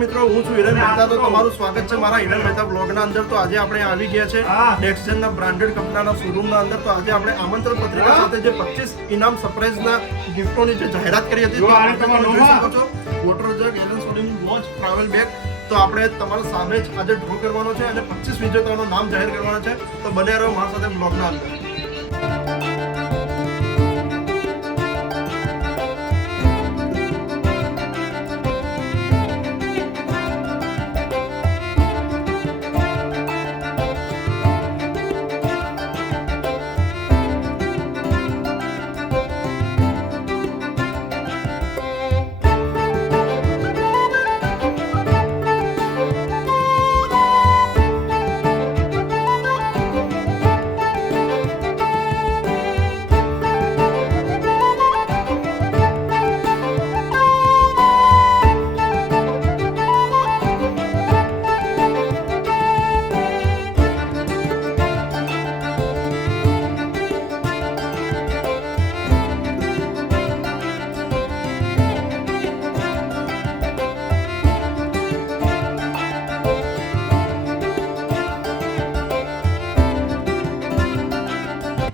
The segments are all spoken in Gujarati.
મિત્રો, હું છું હિરેન મહેતા. તો તમારું સ્વાગત છે મારા હિરેન મહેતા બ્લોગના અંદર. તો આજે આપણે આવી ગયા છે નેક્સ્ટજનના બ્રાન્ડેડ કપડાના શોરૂમના અંદર. તો આજે આપણે આમંત્રણ પત્રિકા સાથે જે 25 ઇનામ સરપ્રાઈઝના ગિફ્ટોની જે જાહેરાત કરી હતી, તો તમે જોઈ શકો છો વોટર જગ, એલન સોલીની વોચ, ટ્રાવેલ બેગ. તો આપણે તમારા સામે જ આજે ડ્રો કરવાનો છે અને 25 વિજેતાઓનું નામ જાહેર કરવાના છે. તો બને રહો મારા સાથે બ્લોગના અંદર.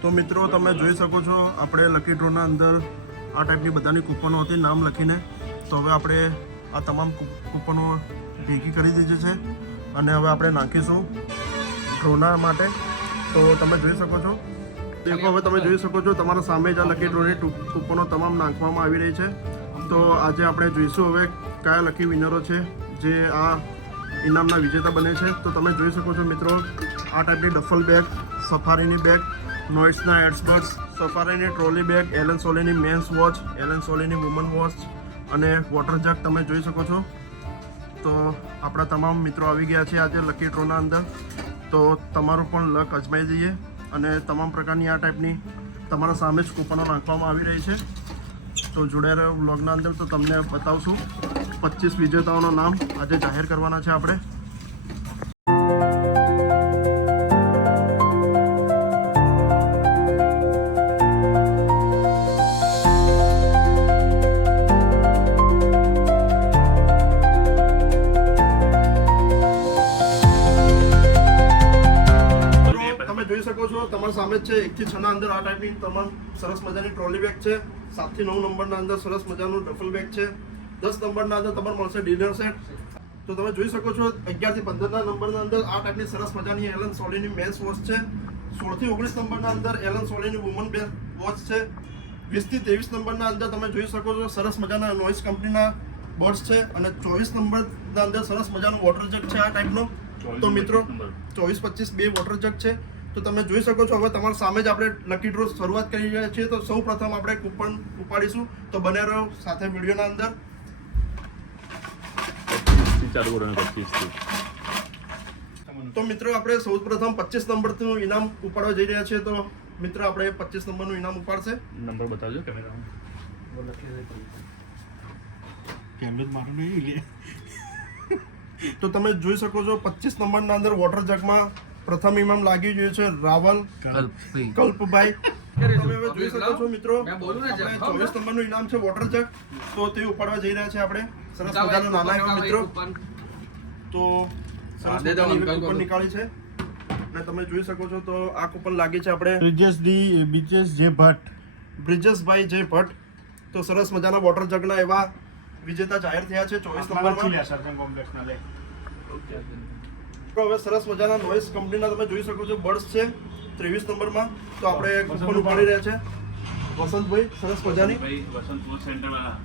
તો મિત્રો, તમે જોઈ શકો છો આપણે લકી ડ્રોના અંદર આ ટાઈપની બધાની કૂપનો હતી નામ લખીને. તો હવે આપણે આ તમામ કૂપનો ભેગી કરી દીધી છે અને હવે આપણે નાખીશું ડ્રોના માટે. તો તમે જોઈ શકો છો, દેખો હવે તમે જોઈ શકો છો તમારા સામે જ આ લકી ડ્રોની કૂપનો તમામ નાખવામાં આવી રહી છે. તો આજે આપણે જોઈશું હવે કયા લકી વિનરો છે જે આ ઇનામના વિજેતા બને છે. તો તમે જોઈ શકો છો મિત્રો, આ ટાઈપની ડફલ બેગ, સફારીની બેગ, નોઇસના હેડબડ્સ, સફારીની ટ્રોલી બેગ, એલન સોલીની મેન્સ વોચ, એલન સોલીની વુમન વોચ અને વોટર જગ તમે જોઈ શકો છો. તો આપણા તમામ મિત્રો આવી ગયા છે આજે લકી ડ્રોના અંદર. તો તમારું પણ લક અજમાઈ જઈએ અને તમામ પ્રકારની આ ટાઈપની તમારા સામે જ કૂપનો નાખવામાં આવી રહી છે. તો જોડાઈ રહ્યો વ્લોગના અંદર. તો તમને બતાવશું 25 વિજેતાઓનું નામ આજે જાહેર કરવાના છે આપણે. જોઈ શકો છો તમારા સામે જ છે 1 થી 6 ના અંદર આ ટાઈપની તમામ સરસ મજાની ટ્રોલી બેગ છે. 7 થી 9 નંબરના અંદર સરસ મજાનું ડફલ બેગ છે. 10 નંબરના અંદર તમારે મળશે ડિનર સેટ. તો તમે જોઈ શકો છો 11 થી 15 ના નંબરના અંદર આ ટાઈપની સરસ મજાની એલન સોલીની મેન્સ વોચ છે. 16 થી 19 નંબરના અંદર એલન સોલીની વુમન વોચ છે. 20 થી 23 નંબરના અંદર તમે જોઈ શકો છો સરસ મજાના નોઇસ કંપનીના બર્ડ્સ છે અને 24 નંબરના અંદર સરસ મજાનો વોટર જગ છે આ ટાઈપનો. તો મિત્રો 24-25 બે વોટર જગ છે. તો તમે જોઈ શકો છો હવે તમારા સામે જ આપણે લકી ડ્રો શરૂઆત કરી રહ્યા છીએ. તો સૌ પ્રથમ આપણે કૂપન ઉપાડીશું. તો બને રહો સાથે વિડીયોના અંદર. તો મિત્રો, આપણે સૌ પ્રથમ 25 નંબરનું ઇનામ ઉપાડવા જઈ રહ્યા છીએ. તો મિત્રો, આપણે 25 નંબરનું ઇનામ ઉપાડશે. નંબર બતાવજો કેમેરામાં. તો તમે જોઈ શકો છો 25 નંબરના અંદર વોટર જગમાં પ્રથમ ઇનામ લાગી ગયું છે રાવલ કલ્પભાઈ. તમે હવે જોઈ શકો છો મિત્રો, આપણે 24 નંબરનું ઇનામ છે વોટર જગ. તો તે ઉપાડવા જઈ રહ્યા છે આપણે. સરસ મજાના નાના એવા મિત્રો. તો સરસ મજાની કૂપન નીકાળી છે અને તમે જોઈ શકો છો. તો આ કૂપન લાગી છે આપણે બ્રિજેશભાઈ જે ભટ્ટ. તો સરસ મજાના વોટર જગના એવા વિજેતા જાહેર થયા છે 24 નંબરમાં. હવે સરસ મજાના નોઇસ કંપનીના તમે જોઈ શકો છો બર્ડ્સ છે 23 નંબરમાં. તો આપણે કૂપન ઉપાડી રહ્યા છે વસંતભાઈ, સરસ મજાની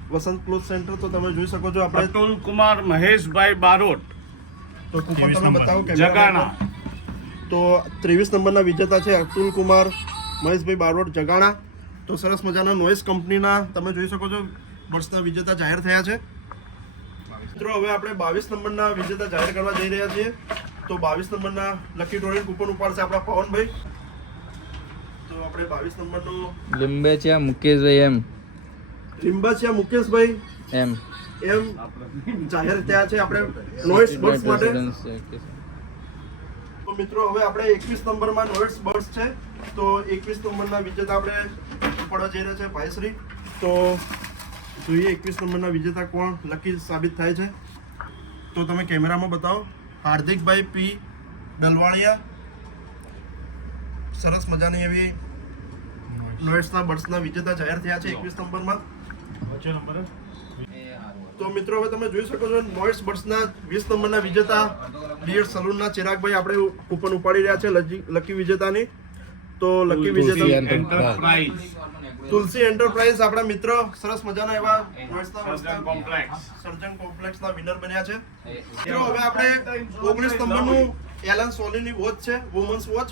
વસંત ક્લોથ સેન્ટર. તો તમે જોઈ શકો છો આપણે અતુલ કુમાર મહેશભાઈ બારોટ. તો કૂપન તમે બતાવો કે જગાણા. તો 23 નંબરના વિજેતા છે અતુલ કુમાર મહેશભાઈ બારોટ જગાણા. તો સરસ મજાના નોઇસ કંપનીના તમે જોઈ શકો છો બર્ડ્સના વિજેતા જાહેર થયા છે. મિત્રો, હવે આપણે 22 નંબરના વિજેતા જાહેર કરવા જઈ રહ્યા છીએ. તો 22 નંબરના લકી ડ્રોની કૂપન ઉપાડશે આપણા પવનભાઈ. તો આપણે 22 નંબરનો લીંબેચિયા મુકેશભાઈ લીંબાચિયા મુકેશભાઈ એમ જાહેર થયા છે આપણે નોઇસ બર્ડ્સ માટે. તો મિત્રો, હવે આપણે 21 નંબરમાં નોઇસ બર્ડ્સ છે. તો 21 નંબરના વિજેતા આપણે ઉપાડવા જઈ રહ્યા છે ભાઈશ્રી. તો જોઈએ 21 નંબરના વિજેતા કોણ લકી સાબિત થાય છે. તો તમે કેમેરામાં બતાવો. હાર્દિકભાઈ પી ડલવાણિયા સરસ મજાની એવી નોઇટ્સના બર્ડ્સના વિજેતા જાહેર થયા છે 21 નંબરમાં. તો મિત્રો હવે તમે જોઈ શકો છો નોઇટ્સ બર્ડ્સના 20 નંબરના વિજેતા બીએડ સલૂનના ચિરાગભાઈ આપણે કૂપન ઉપાડી રહ્યા છે લકી વિજેતાની. તો લકી વિજેતા એન્ટરપ્રાઇઝ તુલસી એન્ટરપ્રાઇઝ આપણા મિત્રો સરસ મજાના એવા સર્જન કોમ્પ્લેક્સ સર્જન કોમ્પ્લેક્સના વિનર બન્યા છે. મિત્રો હવે આપણે 19 નંબરનું એલન સોલીની વોચ છે, વુમન્સ વોચ.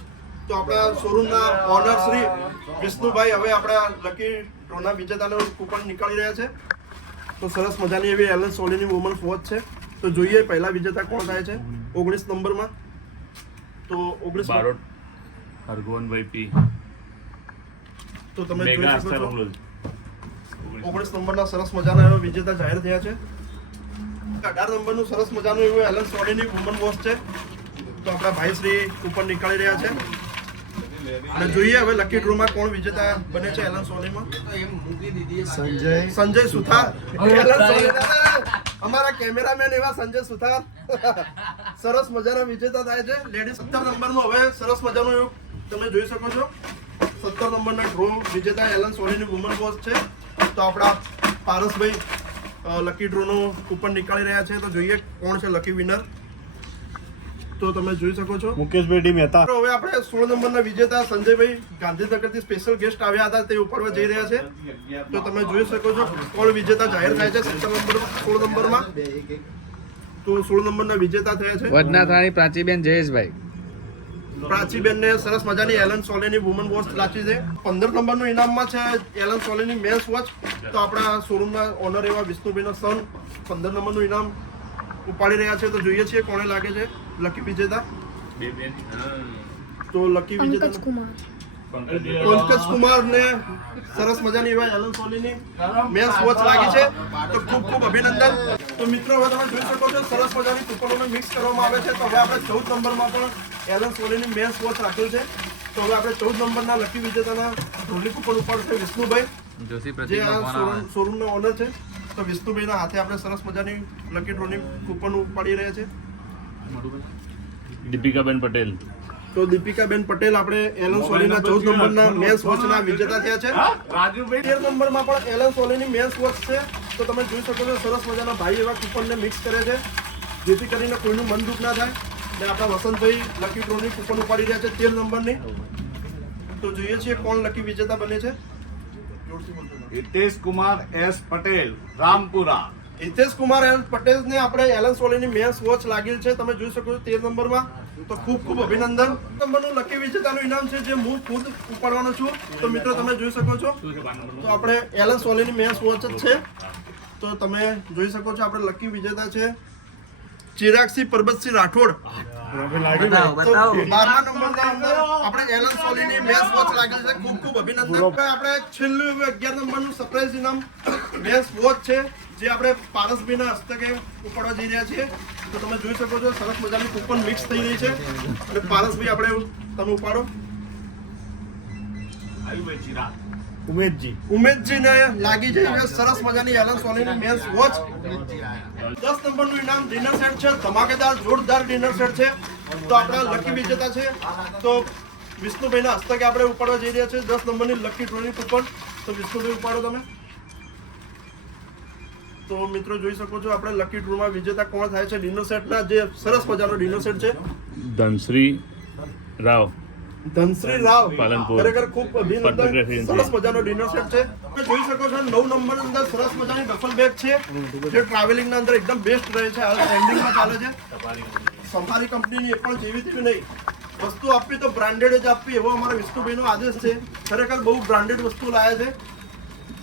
તો આપણા શોરૂમના ઓનર શ્રી વિષ્ણુભાઈ હવે આપણા લકી ડ્રોના વિજેતાનું કૂપન નીકાળી રહ્યા છે. તો સરસ મજાની એવી એલન સોલીની વુમન્સ વોચ છે. તો જોઈએ પહેલા વિજેતા કોણ થાય છે 19 નંબરમાં. તો 19 બારોટ હરગોવનભાઈ પી તો તમે જોઈ મેગા શકો આસ્થા છો બંગલોઝ 19 નંબરના સરસ મજાના એવા વિજેતા જાહેર થયા છે. 18 નંબરનું સરસ મજાનું એવું એલન સોલીની વુમન વોચ છે. તો આપણા ભાઈ શ્રી કૂપન નીકાળી રહ્યા છે. અને જોઈએ હવે લકી ડ્રોમાં કોણ વિજેતા બને છે એલન સોલીમાં. સંજય સુથાર એલન સોલીના અમારા કેમેરામેન એવા સંજય સુથાર સરસ મજાના વિજેતા થાય છે. લેડી 17 નંબરનું હવે સરસ મજાનું એવું તમે જોઈ શકો છો 17 નંબરના ડ્રો વિજેતા એલન સોલીની વુમન વોચ છે. તો આપણા પારસભાઈ લકી ડ્રોનું કૂપન નીકાળી રહ્યા છે. તો જોઈએ કોણ છે લકી વિનર. તો તમે જોઈ શકો છો મુકેશભાઈ ડી મહેતા. તો હવે આપણે 16 નંબરના વિજેતા સંજયભાઈ ગાંધીનગરથી સ્પેશિયલ ગેસ્ટ આવ્યા હતા તે ઉપાડવા જઈ રહ્યા છે. તો તમે જોઈ શકો છો કોણ વિજેતા જાહેર થાય છે 16 નંબરમાં. તો 16 નંબરના વિજેતા થયા છે વડનાથાણી પ્રાચીબેન જયેશભાઈ. પ્રાચીબેનને સરસ મજાની એલન સોલીની વુમન વોચ લાચી છે. 15 નંબરનું ઇનામમાં છે એલન સોલીની મેન્સ વોચ. તો આપણા શોરૂમના ઓનર એવા વિષ્ણુભાઈનો સન 15 નંબરનું ઇનામ ઉપાડી રહ્યા છે. તો જોઈએ છીએ કોને લાગે છે લકી વિજેતા. તો લકી વિજેતા પંકજ કુમાર ને સરસ મજાની એવા એલન સોલીની મેન્સ વોચ લાગી છે. તો ખૂબ ખૂબ અભિનંદન. તો મિત્રો હવે તમે જોઈ શકો છો સરસ મજાની કૂપનોને મિક્સ કરવામાં આવે છે. તો હવે આપણે 14 નંબરમાં પણ એલન સોલીની મેન્સ વોચ રાખેલ છે. તો હવે આપણે 14 નંબરના લકી વિજેતાના ધોની કૂપન ઉપાડશે વિષ્ણુભાઈ જોશી જે પ્રતિક આ શોરૂમના ઓનર છે. તો વિષ્ણુભાઈના હાથે આપણે સરસ મજાની લકી ડ્રોની કૂપન ઉપાડી રહ્યા છે. દીપિકાબેન પટેલ તો દીપિકાબેન પટેલ આપણે એલન સોલીના 14 નંબરના મેન્સ વોચના વિજેતા થયા છે. રાજુભાઈ 13 નંબરમાં પણ એલન સોલીની મેન્સ વોચ છે. તો તમે જોઈ શકો છો સરસ મજાના ભાઈ એવા કૂપનને મિક્સ કરે છે જેથી કરીને કોઈનું મન દુઃખ ના થાય. ને આપણા વસંતભાઈ લકી ડ્રોની કૂપન ઉપાડી રહ્યા છે 13 નંબરની. તો જોઈએ છીએ કોણ લકી વિજેતા બને છે. હિતેશ કુમાર એસ પટેલ રામપુરા. હિતેશ કુમાર એલ પટેલને આપણે એલન સોલીની મેન્સ વોચ લાગેલ છે. તમે જોઈ શકો છો 13 નંબરમાં. તો ખૂબ ખૂબ અભિનંદન. નંબરનું લકી વિજેતાનું ઇનામ છે જે હું ખુદ ઉપાડવાનો છું. તો મિત્રો તમે જોઈ શકો છો તો આપણે એલન સોલીની મેન્સ વોચ જ છે. તો તમે જોઈ શકો છો આપણે લકી વિજેતા છે ચિરાગસિંહ પરબતસિંહ રાઠોડ. તો 12મા નંબરના અંદર આપણે એલન સોલીની મેન્સ વોચ લાગેલ છે. ખૂબ ખૂબ અભિનંદન. આપણે છેલ્લું 11 નંબરનું સરપ્રાઈઝ ઇનામ મેન્સ વોચ છે જે આપણે પારસભાઈના હસ્તકે ઉપાડવા જઈ રહ્યા છીએ. તો તમે જોઈ શકો છો સરસ મજાની કૂપન મિક્સ થઈ રહી છે. અને પારસભાઈ આપણે તમે ઉપાડો. ઉમેશજીને લાગી જઈ છે સરસ મજાની એલન સોલીની મેન્સ વોચ. 10 નંબરનું ઇનામ ડિનર સેટ છે. ધમાકેદાર જોરદાર ડિનર સેટ છે. તો આપણા લકી વિજેતા છે તો વિષ્ણુભાઈના હસ્તકે આપણે ઉપાડવા જઈ રહ્યા છે 10 નંબરની લકી ડ્રોની કૂપન. તો વિષ્ણુભાઈ ઉપાડો તમે. તો મિત્રો જોઈ શકો છો આપણે લકી ડ્રોમાં વિજેતા કોણ થાય છે ડિનર સેટના જે સરસ મજાનો ડિનર સેટ છે. ધનશ્રી રાવ ધનશ્રી રાવ પાલનપુર. ખરેખર ખૂબ અભિનંદન. Photography સરસ મજાનો ડિનર સેટ છે. તમે જોઈ શકો છો 9 નંબર અંદર સરસ મજાની ડફલ બેગ છે જે ટ્રાવેલિંગના અંદર એકદમ બેસ્ટ રહે છે. હાલ ટ્રેન્ડિંગમાં ચાલે છે. સફારી કંપનીની એ પણ જેવી તેવી નહીં વસ્તુ આપવી તો બ્રાન્ડેડ જ આપવી એવો અમારા વિષ્ણુભાઈનો આદેશ છે. ખરેખર બહુ બ્રાન્ડેડ વસ્તુ લાયા છે.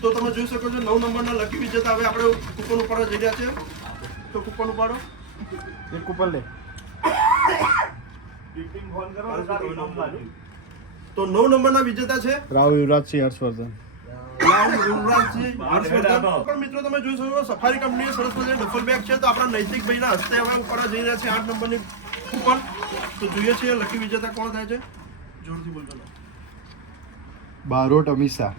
તો તમે જોઈ શકો છો 9 નંબરના લકી વિજેતા હવે આપણે કૂપન ઉપાડવા જઈ રહ્યા છે. તો કૂપન ઉપાડો. એક કૂપન લે. તો 9 નંબરના વિજેતા છે રાવ યુવરાજસિંહ હર્ષવર્ધન. પણ મિત્રો તમે જોઈ શકો સફારી કંપની સરસ મજાની ડફલ બેગ છે. તો આપણા નૈતિકભાઈના હસ્તે હવે ઉપાડવા જઈ રહ્યા છે 8 નંબરની કૂપન. તો જોઈએ છીએ લકી વિજેતા કોણ થાય છે. જોરથી બોલજો. બારોટ અમીષા.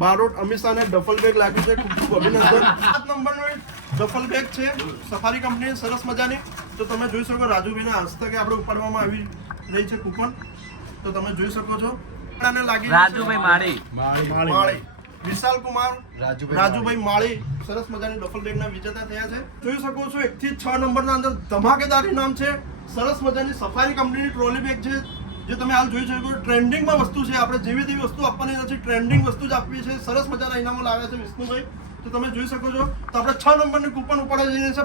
બારોટ અમીષાને ડફલ બેગ લાગ્યું છે. ખૂબ ખૂબ અભિનંદન. 7 નંબરનો ડફલ બેગ છે સફારી કંપની સરસ મજાની. તો તમે જોઈ શકો રાજુભાઈના હસ્તકે આપણે ઉપાડવામાં આવી રહી છે કૂપન. તો તમે જોઈ શકો છો અને લાગી રાજુભાઈ માળી માળી વિશાલ કુમાર રાજુભાઈ માળી સરસ મજાની ડફલ બેગના વિજેતા થયા છે. જોઈ શકો છો 1 થી 6 નંબરના અંદર ધમાકેદાર ઇનામ છે. સરસ મજાની સફારી કંપનીની ટ્રોલી બેગ છે જે તમે હાલ જોઈ શકો ટ્રેન્ડિંગમાં વસ્તુ છે. આપણે જેવી તેવી વસ્તુ આપવાની નથી, ટ્રેન્ડિંગ વસ્તુ જ આપવી છે. સરસ મજાના ઇનામો લાવ્યા છે વિષ્ણુભાઈ. તો તમે જોઈ શકો છો. તો આપણે 6 નંબરની કૂપન ઉપાડવા જઈ રહ્યા છે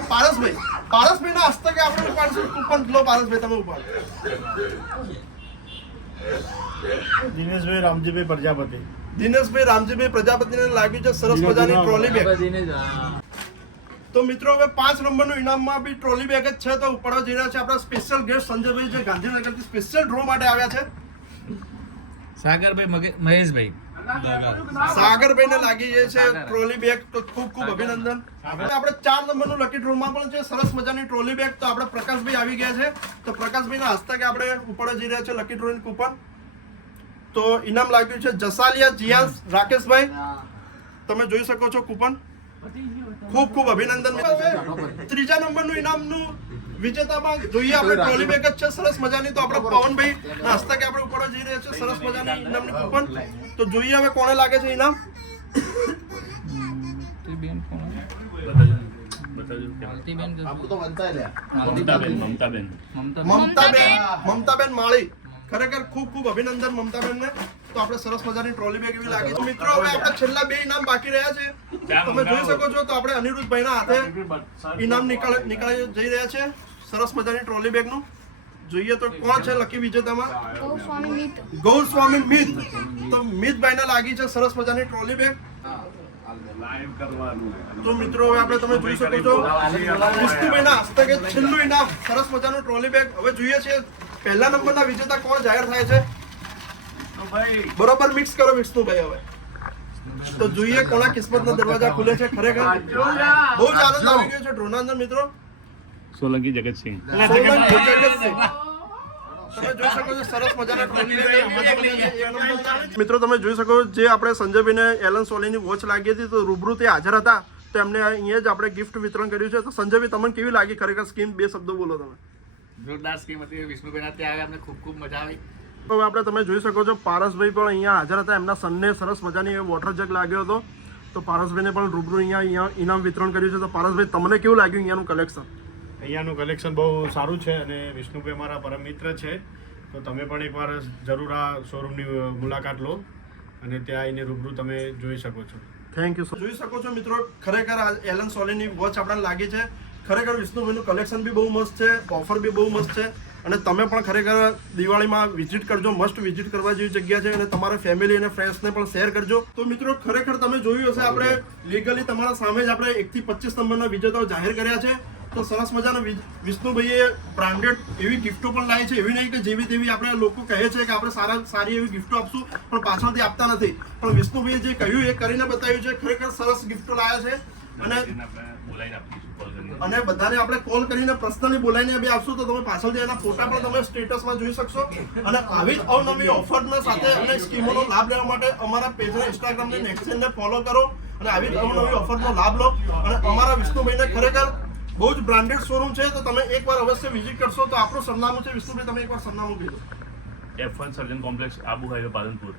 પારસભાઈના હસ્તકે આપણે ઉપાડશું કૂપન. લો પારસભાઈ તમે ઉપાડો. દિનેશભાઈ રામજીભાઈ પ્રજાપતિ. દિનેશભાઈ રામજીભાઈ પ્રજાપતિને લાગ્યું છે સરસ મજાની ટ્રોલી બેગ. તો મિત્રો હવે 5 નંબરનું ઇનામમાં બી ટ્રોલી બેગ જ છે. તો ઉપાડવા જઈ રહ્યા છે આપણા સ્પેશિયલ ગેસ્ટ સંજયભાઈ જે ગાંધીનગરથી સ્પેશિયલ ડ્રો માટે આવ્યા છે. સાગરભાઈ મહેશભાઈ સાગરભાઈને લાગી જાય છે ટ્રોલી બેગ. તો ખૂબ ખૂબ અભિનંદન. હવે આપણે 4 નંબરનું લકી ડ્રોમાં પણ છે સરસ મજાની ટ્રોલી બેગ. તો આપણે પ્રકાશભાઈ આવી ગયા છે. તો પ્રકાશભાઈના હસ્તકે આપણે ઉપાડવા જઈ રહ્યા છે લકી ડ્રોની કૂપન. તો ઇનામ લાગ્યું છે જસાલિયા જીયાસ રાકેશભાઈ. તમે જોઈ શકો છો કૂપન. ખૂબ ખૂબ અભિનંદન. ત્રીજા નંબરનું ઇનામનું વિજેતામાં જોઈએ આપણે ટ્રોલી બેગ જ છે સરસ મજાની. તો આપણે પવનભાઈ હસ્તકે આપણે ઉપાડવા જઈ રહ્યા છે સરસ મજાની ઇનામની કૂપન. તો જોઈએ હવે કોને લાગે છે ઇનામ. મમતાબેન માળી. ખરેખર ખૂબ ખૂબ અભિનંદન મમતાબેનને. તો આપણે સરસ મજાની ટ્રોલી બેગ એવી લાગી. તો મિત્રો હવે આપણે છેલ્લા 2 ઇનામ બાકી રહ્યા છે. તમે જોઈ શકો છો. તો આપણે અનિરુદ્ધભાઈના હાથે ઇનામ નીકળી જઈ રહ્યા છે સરસ મજાની ટ્રોલી બેગનું. જોઈએ તો કોણ છે લકી વિજેતામાં. ગૌસ્વામી મિત. તો મિતભાઈને લાગી છે સરસ મજાની ટ્રોલી બેગ. તો મિત્રો હવે આપણે તમે જોઈ શકો છો વિષ્ણુભાઈના હસ્તકે છેલ્લું ઇનામ સરસ મજાનું ટ્રોલી બેગ. હવે જોઈએ છે પહેલા નંબરના વિજેતા કોણ જાહેર થાય છે. બરોબર મિક્સ કરો વિષ્ણુભાઈ. હવે તો જોઈએ કોના કિસ્મતના દરવાજા ખુલે છે. ખરેખર બહુ જ આનંદ આવી ગયો છે ડ્રોના અંદર મિત્રો. સોલંકી જગતસિંહ. સોલંકી જગતસિંહ. તમે જોઈ શકો છો સરસ મજાના ટ્રોલી બેગ. મિત્રો તમે જોઈ શકો જે આપણે સંજયભાઈને એલન સોલીની વોચ લાગી હતી તો રૂબરૂ તે હાજર હતા. તો એમને અહીંયા જ આપણે ગિફ્ટ વિતરણ કર્યું છે. તો સંજયભાઈ તમને કેવી લાગી ખરેખર સ્કીમ? 2 શબ્દો બોલો તમે. જોરદાર સ્કીમ હતી. વિષ્ણુભાઈના ત્યાં અમને ખૂબ ખૂબ મજા આવી. હવે આપણે તમે જોઈ શકો છો પારસભાઈ પણ અહીંયા હાજર હતા. એમના સનને સરસ મજાની વોટર જગ લાગ્યો હતો. તો પારસભાઈને પણ રૂબરૂ અહીંયા ઇનામ વિતરણ કર્યું છે. તો પારસભાઈ તમને કેવું લાગ્યું અહીંયાનું કલેક્શન? અહીંયાનું કલેક્શન બહુ સારું છે અને વિષ્ણુભાઈ મારા પરમ મિત્ર છે. તો તમે પણ એકવાર જરૂર આ શોરૂમની મુલાકાત લો અને ત્યાં આવીને રૂબરૂ તમે જોઈ શકો છો. Thank you. જોઈ શકો છો મિત્રો ખરેખર આ એલન સોલીની વોચ આપણને લાગી છે. ખરેખર વિષ્ણુભાઈનું કલેક્શન બી બહુ મસ્ત છે, ઓફર બી બહુ મસ્ત છે. અને તમે પણ ખરેખર દિવાળીમાં વિઝિટ કરજો. મસ્ટ વિઝિટ કરવા જેવી જગ્યા છે. અને તમારા ફેમિલી અને ફ્રેન્ડ્સને પણ શેર કરજો. તો મિત્રો ખરેખર તમે જોયું હશે આપણે લીગલી તમારા સામે જ આપણે 1 થી 25 નંબરના વિજેતાઓ જાહેર કર્યા છે. તો સરસ મજાના વિષ્ણુભાઈએ બ્રાન્ડેડ એવી ગિફ્ટો પણ લાવી છે. એવી નહીં કે જેવી તેવી આપણે લોકો કહે છે કે આપણે સારી એવી ગિફ્ટો આપશું પણ પાછળથી આપતા નથી. પણ વિષ્ણુભાઈએ જે કહ્યું એ કરીને બતાવ્યું છે. ખરેખર સરસ ગિફ્ટો લાવ્યા છે. અને બધાને આપણે કોલ કરીને પર્સનલી બોલાવીને બી આપશું. તો તમે પાછળથી એના ફોટા પણ તમે સ્ટેટસમાં જોઈ શકશો. અને આવી જ અવનવી ઓફરના સાથે અને સ્કીમોનો લાભ લેવા માટે અમારા પેજને ઇન્સ્ટાગ્રામને નેક્સ્ટને ફોલો કરો અને આવી જ અવનવી ઓફરનો લાભ લો. અને અમારા વિષ્ણુભાઈને ખરેખર બહુ જ બ્રાન્ડેડ શોરૂમ છે. તો તમે એકવાર અવશ્ય વિઝિટ કરશો. તો આપણું સરનામું છે વિષ્ણુભાઈ, તમે એકવાર સરનામું કીધું. F1 સર્જન કોમ્પ્લેક્સ, આબુ હાઈવે, પાલનપુર.